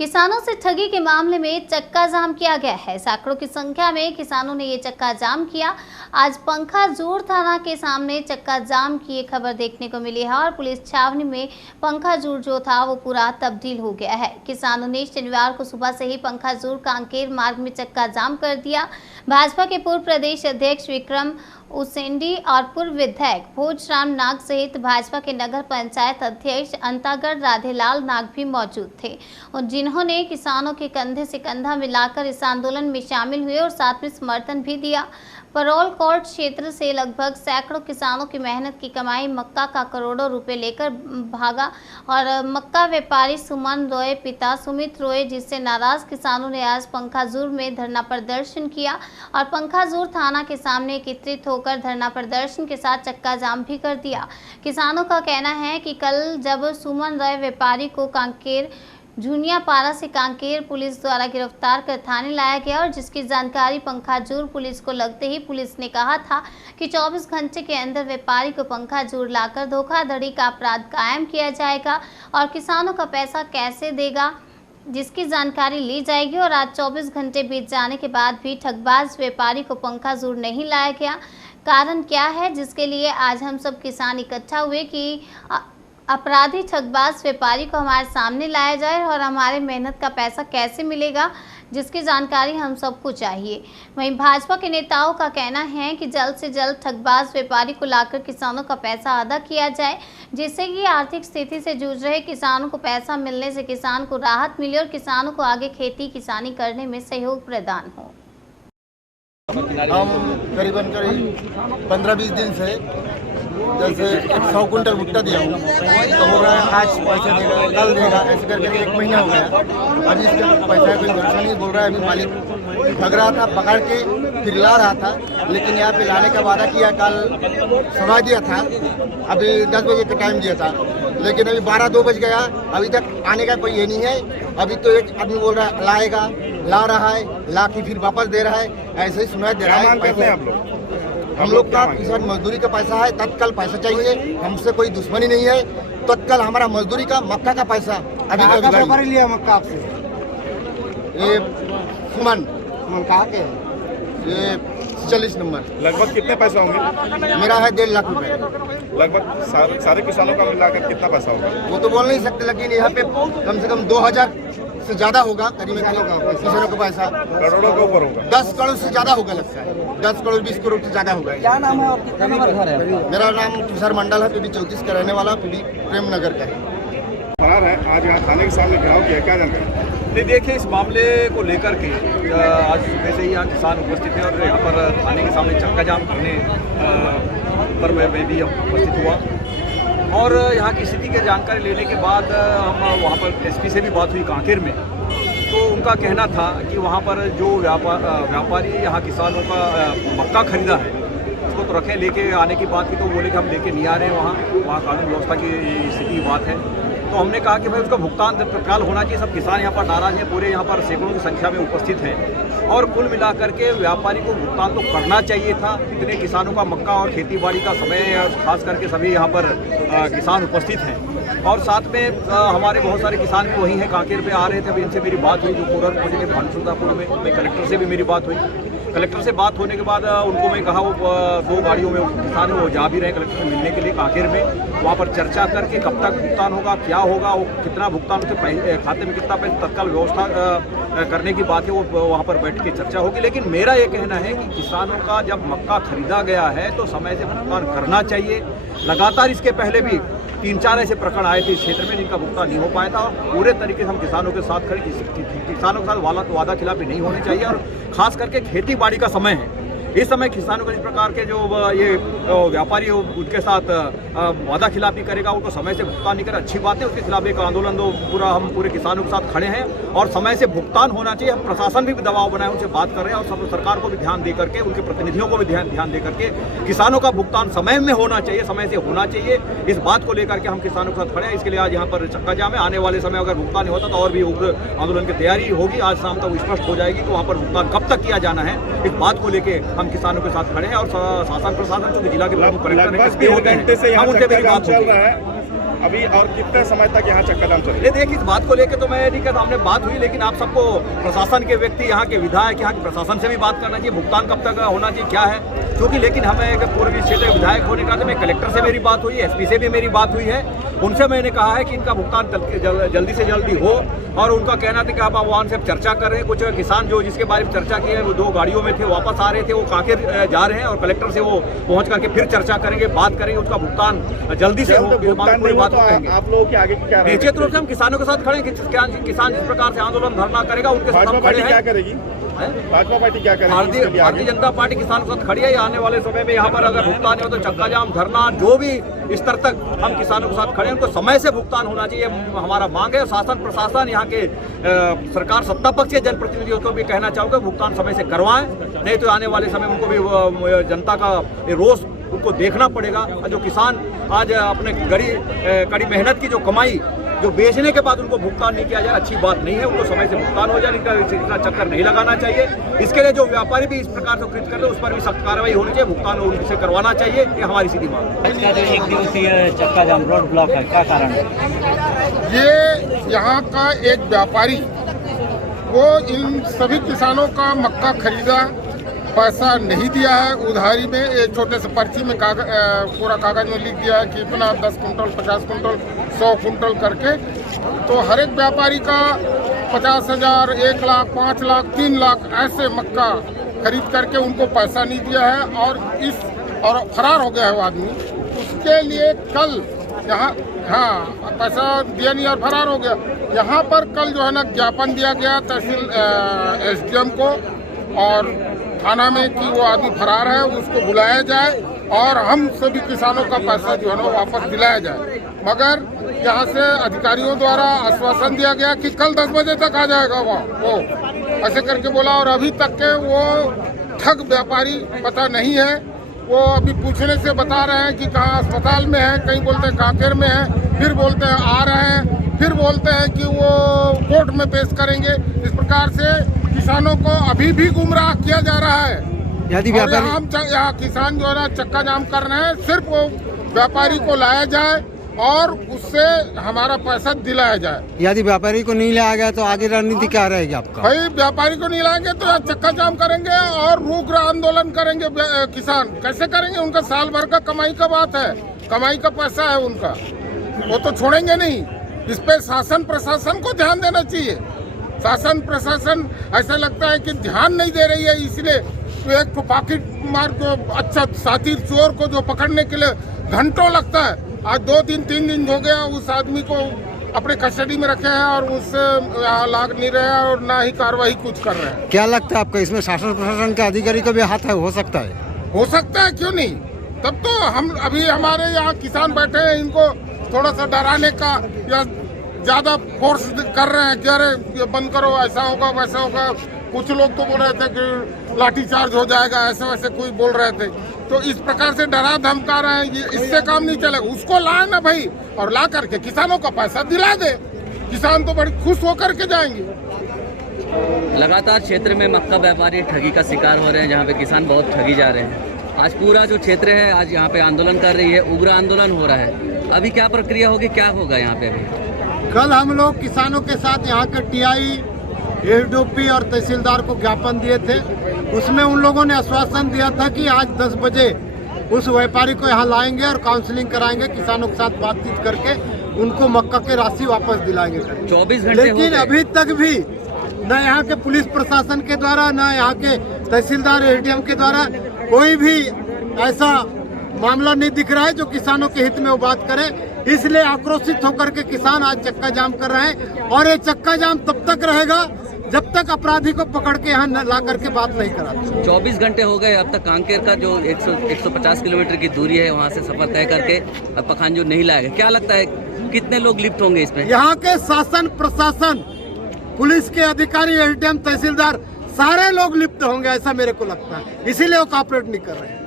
किसानों से ठगी के मामले में चक्का जाम किया गया है। सैकड़ों की संख्या में किसानों ने ये चक्का जाम किया। आज पंखाजूर थाना के सामने चक्का जाम की ये खबर देखने को मिली है और पुलिस छावनी में पंखाजूर जो था वो पूरा तब्दील हो गया है। किसानों ने शनिवार को सुबह से ही पंखाजूर कांकेर मार्ग में चक्का जाम कर दिया। भाजपा के पूर्व प्रदेश अध्यक्ष विक्रम उसेंडी और पूर्व विधायक भोजराम नाग सहित भाजपा के नगर पंचायत अध्यक्ष अंतागढ़ राधेलाल नाग भी मौजूद थे और जिन्होंने किसानों के कंधे से कंधा मिलाकर इस आंदोलन में शामिल हुए और साथ में समर्थन भी दिया। परोल कोर्ट क्षेत्र से लगभग सैकड़ों किसानों की मेहनत की कमाई मक्का का करोड़ों रुपए लेकर भागा और मक्का व्यापारी सुमन रॉय पिता सुमित रॉय जिससे नाराज किसानों ने आज पंखाजूर में धरना प्रदर्शन किया और पंखाजूर थाना के सामने एकत्रित होकर धरना प्रदर्शन के साथ चक्का जाम भी कर दिया। किसानों का कहना है कि कल जब सुमन रॉय व्यापारी को कांकेर झुनियापाड़ा से कांकेर पुलिस द्वारा गिरफ्तार कर थाने लाया गया और जिसकी जानकारी पंखाजूर पुलिस को लगते ही पुलिस ने कहा था कि 24 घंटे के अंदर व्यापारी को पंखाजूर लाकर धोखाधड़ी का अपराध कायम किया जाएगा और किसानों का पैसा कैसे देगा जिसकी जानकारी ली जाएगी। और आज 24 घंटे बीत जाने के बाद भी ठगबाज व्यापारी को पंखाजूर नहीं लाया गया। कारण क्या है जिसके लिए आज हम सब किसान इकट्ठा हुए कि अपराधी ठगबाज व्यापारी को हमारे सामने लाया जाए और हमारे मेहनत का पैसा कैसे मिलेगा जिसकी जानकारी हम सबको चाहिए। वहीं भाजपा के नेताओं का कहना है कि जल्द से जल्द ठगबाज व्यापारी को लाकर किसानों का पैसा अदा किया जाए जिससे कि आर्थिक स्थिति से जूझ रहे किसानों को पैसा मिलने से किसान को राहत मिले और किसानों को आगे खेती किसानी करने में सहयोग प्रदान हो। हम करीबन 15-20 दिन से जैसे 100 कुंटल भुट्टा दिया हूँ तो हो रहा है आज पैसे देगा कल देगा ऐसे करके 1 महीना हो गया। अभी इसके पैसा कोई भरोसा नहीं। बोल रहा है अभी मालिक ठग रहा था, पकड़ के फिर ला रहा था, लेकिन यहाँ पे लाने का वादा किया, कल सुना दिया था, अभी 10 बजे का टाइम दिया था, लेकिन अभी 12-2 बज गया, अभी तक आने का कोई ये नहीं है। अभी तो एक आदमी बोल रहा है लाएगा, ला रहा है, ला के फिर वापस दे रहा है, ऐसे ही सुनाई दे रहा है। हम लोग का किसान मजदूरी का पैसा है, तत्काल पैसा चाहिए, हमसे कोई दुश्मनी नहीं है। तत्काल हमारा मजदूरी का मक्का का पैसा अभी व्यापारी लिया मक्का आपसे, ये सुमन कहाँ के ये 40 नंबर। लगभग कितने पैसा होंगे? मेरा है 1.5 लाख रुपए। लगभग सारे किसानों का मिलाकर कितना पैसा होगा? वो तो बोल नहीं सकते, लेकिन यहाँ पे कम से कम 2000 से ज्यादा होगा करीब किसानों का पैसा। करोड़ों के ऊपर होगा। 10 करोड़ से ज्यादा होगा लगता है, 10 करोड़ 20 करोड़ से ज्यादा होगा। क्या नाम है और कितने नंबर घर है? मेरा नाम तुषार मंडल है, पीबी 34 का रहने वाला, पीबी प्रेम नगर का है। फरार है, आज यहाँ थाने के सामने घेराव किया, क्या जानकारी? नहीं, देखिए इस मामले को लेकर के आज सुबह से ही यहाँ किसान उपस्थित है और यहाँ पर थाने के सामने चक्का जाम करने पर मैं भी उपस्थित हुआ और यहाँ की स्थिति की जानकारी लेने के बाद हम वहाँ पर एसपी से भी बात हुई कांकेर में। तो उनका कहना था कि वहाँ पर जो व्यापारी यहाँ किसानों का मक्का खरीदा है उसको तो रखें, लेके आने की बात की तो बोले कि हम लेके नहीं आ रहे हैं, वहाँ कानून व्यवस्था की स्थिति की बात है। तो हमने कहा कि भाई उसका भुगतान तत्काल होना चाहिए। सब किसान यहाँ पर नाराज हैं, पूरे यहाँ पर सैकड़ों की संख्या में उपस्थित हैं और कुल मिलाकर के व्यापारी को भुगतान तो करना चाहिए था। इतने किसानों का मक्का और खेतीबाड़ी का समय, खास करके सभी यहाँ पर किसान उपस्थित हैं और साथ में हमारे बहुत सारे किसान भी वहीं हैं, कांकेर पे आ रहे थे। अभी इनसे मेरी बात हुई जो पूरन मुझे भानुसुदापुर में कलेक्टर से भी मेरी बात हुई। कलेक्टर से बात होने के बाद उनको मैं कहा वो 2 गाड़ियों में किसान वो जा भी रहे कलेक्टर से मिलने के लिए कांकेर में, वहाँ पर चर्चा करके कब तक भुगतान होगा, क्या होगा, वो कितना भुगतान उसके खाते में कितना पैसा तत्काल व्यवस्था करने की बात है, वो वहाँ पर बैठ के चर्चा होगी। लेकिन मेरा ये कहना है कि किसानों का जब मक्का खरीदा गया है तो समय से भुगतान करना चाहिए। लगातार इसके पहले भी 3-4 ऐसे प्रकरण आए थे इस क्षेत्र में जिनका भुगतान नहीं हो पाया था और पूरे तरीके से हम किसानों के साथ खड़े, किसानों के साथ वादा खिलाफी नहीं होनी चाहिए और खास करके खेती बाड़ी का समय है। इस समय किसानों को इस प्रकार के जो ये व्यापारी उनके साथ वादा खिलाफी करेगा, उनको समय से भुगतान नहीं करे, अच्छी बात है, उसके खिलाफ एक आंदोलन दो हम पूरे किसानों के साथ खड़े हैं और समय से भुगतान होना चाहिए। हम प्रशासन भी दबाव बनाए, उनसे बात कर रहे हैं और सरकार को भी ध्यान दे करके, उनके प्रतिनिधियों को भी ध्यान दे करके किसानों का भुगतान समय में होना चाहिए, समय से होना चाहिए। इस बात को लेकर के हम किसानों के साथ खड़े हैं। इसके लिए आज यहाँ पर चक्का जाम है। आने वाले समय अगर भुगतान नहीं होता तो और भी उग्र आंदोलन की तैयारी होगी। आज शाम तक स्पष्ट हो जाएगी कि वहाँ पर भुगतान कब तक किया जाना है। इस बात को लेकर हम किसानों के साथ खड़े हैं और शासन प्रशासन जो जिला के प्रमुख कलेक्टर एसपी होते हैं, हम उनसे मेरी बात हो रहा है। अभी और कितने समय तक यहाँ चक्का जाम चलेगा? ये देखिए, इस बात को लेकर तो मैं नहीं कहता हमने बात हुई, लेकिन आप सबको प्रशासन के व्यक्ति, यहाँ के विधायक, यहाँ के प्रशासन से भी बात करना चाहिए। भुगतान कब तक होना चाहिए, क्या है, क्योंकि लेकिन हमें एक पूर्वी क्षेत्र के विधायक होने का, मैं कलेक्टर से मेरी बात हुई है, एसपी से भी मेरी बात हुई है। उनसे मैंने कहा है कि इनका भुगतान जल्दी से जल्दी हो, और उनका कहना था कि आप वहाँ से चर्चा कर रहे हैं। कुछ किसान जो जिसके बारे में चर्चा की है, वो 2 गाड़ियों में थे, वापस आ रहे थे, वो कांकेर जा रहे हैं, और कलेक्टर से वो पहुँच करके फिर चर्चा करेंगे, बात करेंगे, उसका भुगतान जल्दी से हो। कोई बात आप लोगों के आगे क्या रहेगा? निश्चित रूप से हम किसानों के साथ खड़े हैं। किसान जिस प्रकार से आंदोलन धरना करेगा, उनके साथ हम खड़े हैं। क्या करेगी भाजपा पार्टी, क्या करेगी? भारतीय जनता पार्टी किसानों के साथ खड़ी है। आने वाले समय में यहाँ पर अगर भुगतान नहीं हो तो चक्का जाम, धरना, जो भी स्तर तक हम किसानों के साथ खड़े हैं, उनको समय से भुगतान होना चाहिए, हमारा मांग है। शासन प्रशासन, यहाँ के सरकार सत्ता पक्ष के जनप्रतिनिधियों को भी कहना चाहूँगा, भुगतान समय से करवाएं, नहीं तो आने वाले समय उनको भी जनता का रोष उनको देखना पड़ेगा। जो किसान आज अपने कड़ी मेहनत की जो कमाई जो बेचने के बाद उनको भुगतान नहीं किया जाए, अच्छी बात नहीं है। उनको समय से भुगतान हो जाए, इतना चक्कर नहीं लगाना चाहिए। इसके लिए जो व्यापारी भी इस प्रकार से कृत कर रहे हैं, उस पर भी सख्त कार्रवाई होनी चाहिए, भुगतान उनसे करवाना चाहिए। ये हमारी सीधी मांग है। इसका जो 1 दिवसीय चक्का जाम रोड ब्लॉक है, क्या कारण है? ये यहाँ का एक व्यापारी, वो इन सभी किसानों का मक्का खरीदा, पैसा नहीं दिया है, उधारी में एक छोटे से पर्ची में पूरा कागज में लिख दिया है कि इतना 10 कुंटल, 50 कुंटल, 100 कुंटल करके। तो हर एक व्यापारी का 50,000, 1 लाख, 5 लाख, 3 लाख ऐसे मक्का खरीद करके उनको पैसा नहीं दिया है, और फरार हो गया है वो आदमी। उसके लिए कल यहाँ पैसा दिया नहीं और फरार हो गया। यहाँ पर कल जो है ना ज्ञापन दिया गया तहसील SDM को और थाना में कि वो आदमी फरार है, उसको बुलाया जाए और हम सभी किसानों का पैसा जो है ना वापस दिलाया जाए। मगर यहाँ से अधिकारियों द्वारा आश्वासन दिया गया कि कल 10 बजे तक आ जाएगा वो ऐसे करके बोला, और अभी तक के वो ठग व्यापारी पता नहीं है। वो अभी पूछने से बता रहे हैं कि कहाँ अस्पताल में है, कहीं बोलते हैं कांकेर में है, फिर बोलते हैं आ रहे हैं, फिर बोलते हैं कि वो कोर्ट में पेश करेंगे। इस प्रकार से किसानों को अभी भी गुमराह किया जा रहा है। यदि यहाँ किसान जो है ना चक्का जाम कर रहे हैं, सिर्फ वो व्यापारी को लाया जाए और उससे हमारा पैसा दिलाया जाए। यदि व्यापारी को नहीं लाया गया तो आगे रणनीति क्या रहेगी आपका? भाई व्यापारी को नहीं लाएंगे तो चक्का जाम करेंगे और रुग्ण आंदोलन करेंगे। किसान कैसे करेंगे? उनका साल भर का कमाई का बात है, कमाई का पैसा है उनका, वो तो छोड़ेंगे नहीं। इस पे शासन प्रशासन को ध्यान देना चाहिए। शासन प्रशासन ऐसा लगता है कि ध्यान नहीं दे रही है, इसलिए तो एक तो पॉकेट मार को अच्छा साथी चोर को जो पकड़ने के लिए घंटों लगता है, आज 2 दिन 3 दिन हो गया उस आदमी को अपने कस्टडी में रखे हैं और उससे यहाँ लाग नहीं रहे हैं और ना ही कार्रवाई कुछ कर रहे हैं। क्या लगता है आपको इसमें शासन प्रशासन के अधिकारी का भी हाथ है? हो सकता है, क्यों नहीं? तब तो हम अभी हमारे यहाँ किसान बैठे हैं, इनको थोड़ा सा डराने का या ज्यादा फोर्स कर रहे हैं कि अरे ये बंद करो, ऐसा होगा वैसा होगा। कुछ लोग तो बोल रहे थे कि लाठीचार्ज हो जाएगा, ऐसे वैसे कोई बोल रहे थे। तो इस प्रकार से डरा धमका रहे हैं, ये इससे काम नहीं चलेगा। उसको लाए ना भाई, और ला करके किसानों का पैसा दिला दे, किसान तो बड़ी खुश होकर के जाएंगे। लगातार क्षेत्र में मक्का व्यापारी ठगी का शिकार हो रहे हैं, जहाँ पे किसान बहुत ठगी जा रहे हैं। आज पूरा जो क्षेत्र है आज यहाँ पे आंदोलन कर रही है, उग्र आंदोलन हो रहा है। अभी क्या प्रक्रिया होगी, क्या होगा यहाँ पे? अभी कल हम लोग किसानों के साथ यहाँ के TI, ADOP और तहसीलदार को ज्ञापन दिए थे। उसमें उन लोगों ने आश्वासन दिया था कि आज 10 बजे उस व्यापारी को यहाँ लाएंगे और काउंसलिंग कराएंगे, किसानों के साथ बातचीत करके उनको मक्का की राशि वापस दिलाएंगे। 24 घंटे लेकिन अभी तक भी न यहाँ के पुलिस प्रशासन के द्वारा, न यहाँ के तहसीलदार SDM के द्वारा कोई भी ऐसा मामला नहीं दिख रहा है जो किसानों के हित में वो बात करे। इसलिए आक्रोशित होकर के किसान आज चक्का जाम कर रहे हैं, और ये चक्का जाम तब तक रहेगा जब तक अपराधी को पकड़ के यहाँ ला करके बात नहीं कराते। 24 घंटे हो गए अब तक। कांकेर का जो 150 किलोमीटर की दूरी है, वहाँ से सफर तय करके अब पखांजूर नहीं लाएगा। क्या लगता है कितने लोग लिप्त होंगे इसमें? यहाँ के शासन प्रशासन, पुलिस के अधिकारी, SDM, तहसीलदार, सारे लोग लिप्त होंगे, ऐसा मेरे को लगता है। इसीलिए वो कॉपरेट नहीं कर रहे हैं।